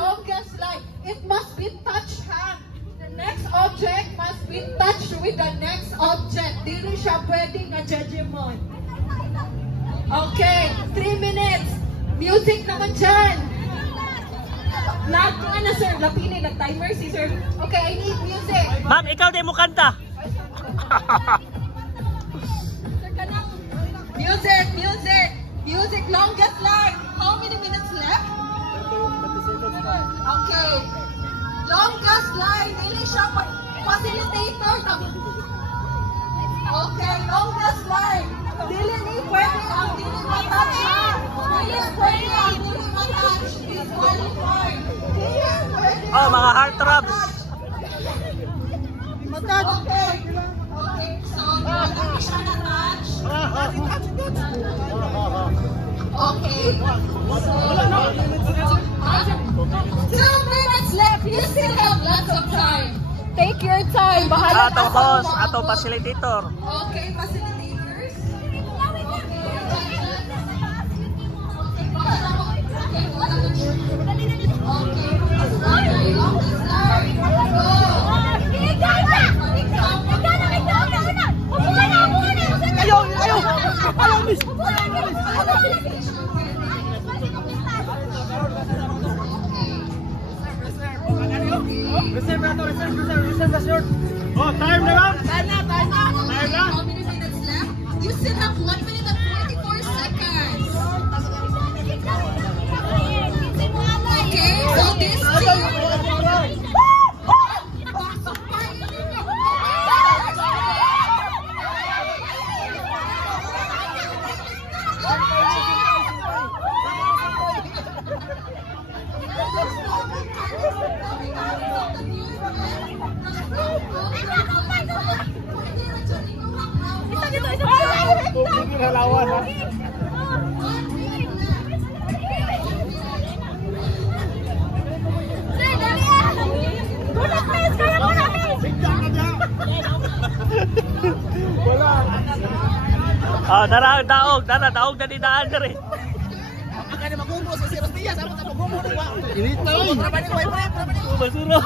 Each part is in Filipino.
longest line. It must be touched, ha? The next object must be touched with the next object. Dili siya pwedeng na judgment. Okay, 3 minutes. Music naman dyan. Na sir, lapini, nag-timer si sir. Okay, I need music. Ma'am, ikaw din mo kanta. Music, music, music, longest line. How many minutes left? Okay. Longest line. Dili siya facilitator. Okay, longest line. Dili ni pwede ang dili matouch. Dili pwede ang dili matouch. Disqualified. Dili pwede. Oh, mga heart throbs. Okay. Okay, so hindi siya na-touch. Okay. So, 2 minutes left. You still have lots of time. Take your time. Bahala Atong host, atong facilitator. Okay, facilitators. Reserve. Oh, time na lang. Time na. How many minutes left? You still have 1 minute and 44 seconds. Okay, so this Halawan ha. Wala. Oh, daog na di daan na rin. Ang kanya magumbo sa Sebastian, sama sa magumbo na. Inita rin. Basuro.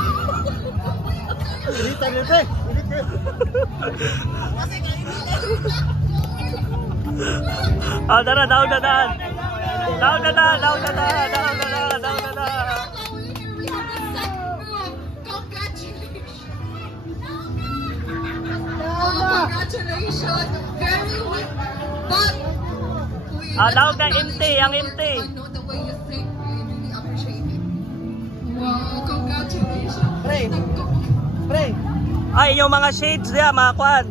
Inita rin eh. Oh, daog na daan. Congratulations. Very well. But Daog na empty, ang empty. I know the way you think. I really appreciate it. Wow, congratulations. Spray. Ay, yung mga shades diya, mga kwan.